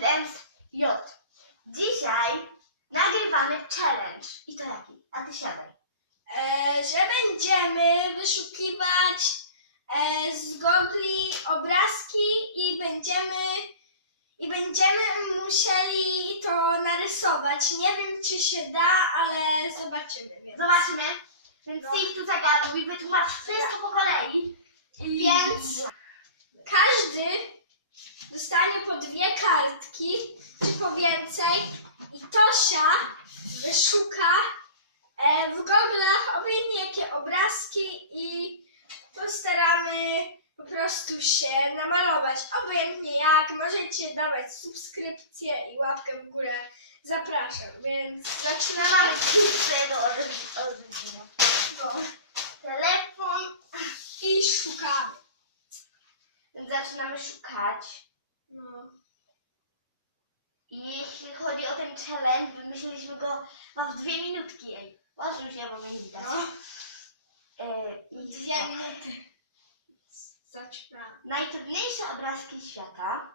Dance J. Dzisiaj nagrywamy challenge. I to jaki? A ty siadaj. E, że będziemy wyszukiwać e, z gogli obrazki i będziemy i będziemy musieli to narysować. Nie wiem, czy się da, ale zobaczymy. Więc. Zobaczymy. Więc. Steve tu zagadł i wytłumacz wszystko po kolei. Postaramy po prostu się namalować. Obojętnie jak, możecie dawać subskrypcję i łapkę w górę. Zapraszam, więc zaczynamy. Chipsy do odrodzenia. No. Telefon. I szukamy. Zaczynamy szukać. No. I jeśli chodzi o ten challenge, wymyśliliśmy go w dwie minutki. Ej, Boże, już ja mam nie widać. No. Dwie minuty. Zaczynamy. Najtrudniejsze obrazki świata